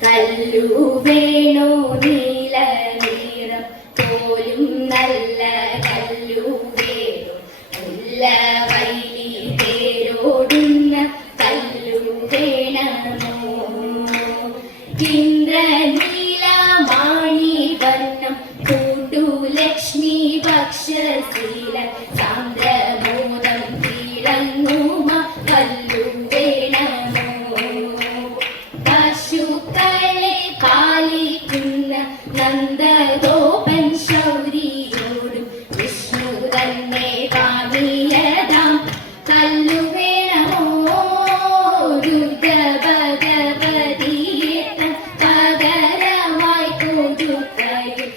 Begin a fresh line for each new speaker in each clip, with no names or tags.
കല്ലു വേണോ നീല നീളം പോലും നല്ല കല്ലു വേണോ നല്ല വൈലി തേരോടുന്ന കല്ലു വേണമോ ഇന്ദ്രനീലമാണി വർണം കൂട്ടു ലക്ഷ്മി ഭക്ഷശീല സാന്ദ്രമോദം തന്നെ പാനീയതാം കല്ലു വേണമോ ദുർഗ ഭഗവതിയേറ്റ പകരമായി കൊടുക്കയും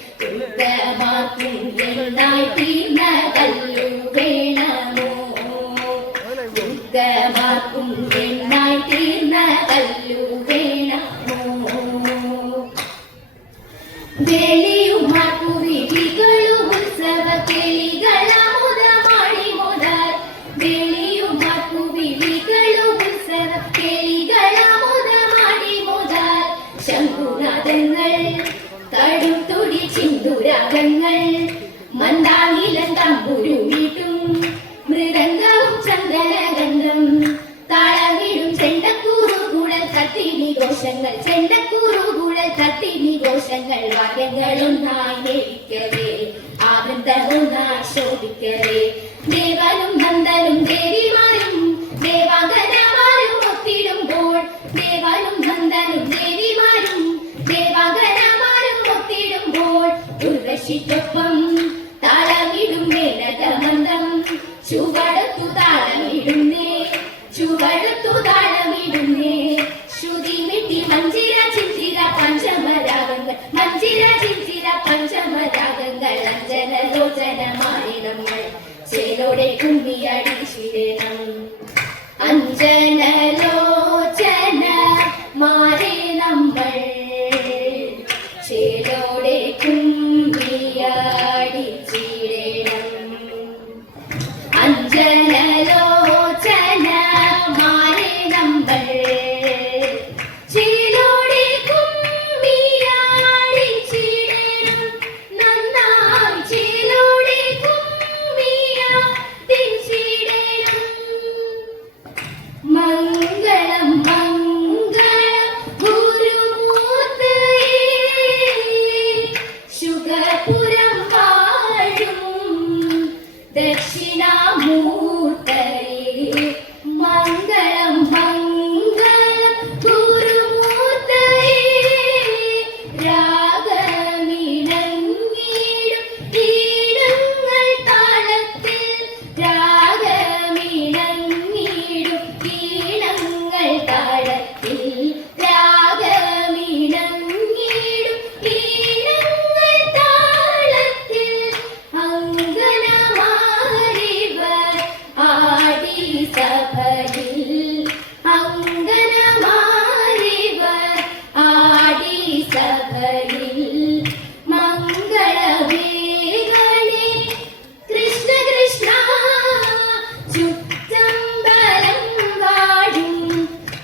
ശംഖുനാഥങ്ങൾ കടുത്തുടി ചിന്തുരാഗങ്ങൾ മന്ദാനിലം തമ്പുരു വീട്ടും മൃദംഗവും ചന്ദനഗന്ധം താളമിടും ചെണ്ടക്കൂറു കൂടൽ കത്തിനി ദോഷങ്ങൾ ചെണ്ടക്കൂറു കൂടൽ കത്തിനി ദോഷങ്ങൾ വാദ്യങ്ങളൊന്നായി മേടിക്കവേ ആനന്ദമൊന്നായി ശോഭിക്കവേ. ദേവനും നന്ദനും ദേവിമാരും ദേവാംഗനമാരും ഒത്തിടുമ്പോൾ ദേവനും നന്ദനും ദേവിമാരും ദേവാംഗനമാരും ഒത്തിടുമ്പോൾ ഉർവശിക്കൊപ്പം താളമിടും മേനകമന്ദം ചുവടത്തു താളമിടുന്നേ ചുവടത്തു താളമിടുന്നേ ശ്രുതി മിട്ടി മഞ്ചിര ചിഞ്ചിര പഞ്ചമരാഗങ്ങൾ മഞ്ചിര ചിഞ്ചിര പഞ്ചമരാഗങ്ങൾ. അഞ്ജനലോചനമായി നമ്മൾ ചേലോടെ കുമ്മിയടിച്ചിടണം. അഞ്ജനലോചന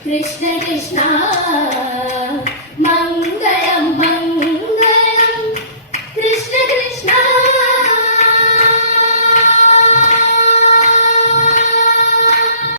Krishna Krishna